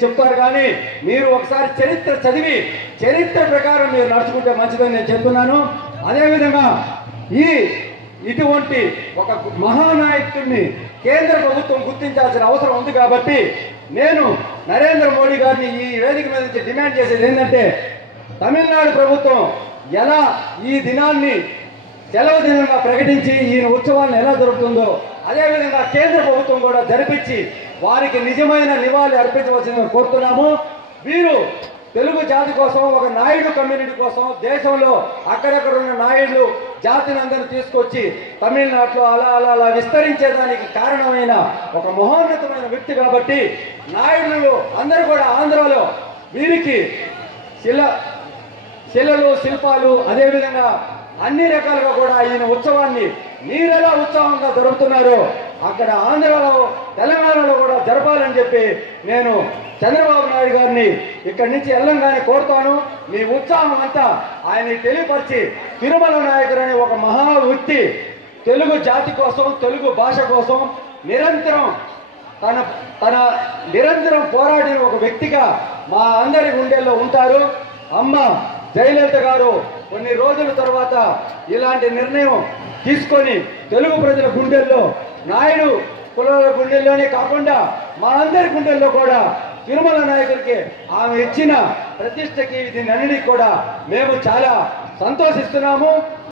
చెప్తారు కానీ మీరు ఒకసారి చరిత్ర చదివి చరిత్ర ప్రకారం మీరు నడుచుకుంటే మంచిదని నేను చెప్తున్నాను. అదేవిధంగా ఇటువంటి ఒక మహానాయకుడిని కేంద్ర ప్రభుత్వం గుర్తించాల్సిన అవసరం ఉంది. కాబట్టి నేను నరేంద్ర మోడీ గారిని ఈ వేదిక మీద నుంచి డిమాండ్ చేసేది ఏంటంటే, తమిళనాడు ప్రభుత్వం ఎలా ఈ దినాన్ని సెలవు దినంగా ప్రకటించి ఈ ఉత్సవాలను ఎలా జరుపుతుందో అదేవిధంగా కేంద్ర ప్రభుత్వం కూడా జరిపించి వారికి నిజమైన నివాళి అర్పించవలసిందని కోరుతున్నాము. వీరు తెలుగు జాతి కోసం, ఒక నాయుడు కమ్యూనిటీ కోసం దేశంలో అక్కడక్కడ ఉన్న నాయుడు జాతిని అందరూ తీసుకొచ్చి తమిళనాడులో అలా విస్తరించేదానికి కారణమైన ఒక మహోన్నతమైన వ్యక్తి. కాబట్టి నాయుడులు అందరూ కూడా ఆంధ్రాలో వీరికి శిలలు శిల్పాలు అదేవిధంగా అన్ని రకాలుగా కూడా ఈయన ఉత్సవాన్ని మీరెలా ఉత్సవంగా జరుపుతున్నారో అక్కడ ఆంధ్రాలో తెలంగాణలో కూడా జరపాలని చెప్పి నేను చంద్రబాబు నాయుడు గారిని ఇక్కడి నుంచి వెళ్ళంగానే కోరుతాను. మీ ఉత్సాహం అంతా ఆయన్ని తెలియపరిచి తిరుమల నాయకుడు అనే ఒక మహా వ్యక్తి తెలుగు జాతి కోసం, తెలుగు భాష కోసం నిరంతరం తన నిరంతరం పోరాడిన ఒక వ్యక్తిగా మా అందరి గుండెల్లో ఉంటారు. అమ్మ జయలలిత గారు కొన్ని రోజుల తర్వాత ఇలాంటి నిర్ణయం తీసుకొని తెలుగు ప్రజల గుండెల్లో, నాయుడు కులాల గుండెల్లోనే కాకుండా మా అందరి గుండెల్లో కూడా తిరుమల నాయకుడికి ఆమె ఇచ్చిన ప్రతిష్టకి దీన్ని అన్నిటికీ కూడా మేము చాలా సంతోషిస్తున్నాము.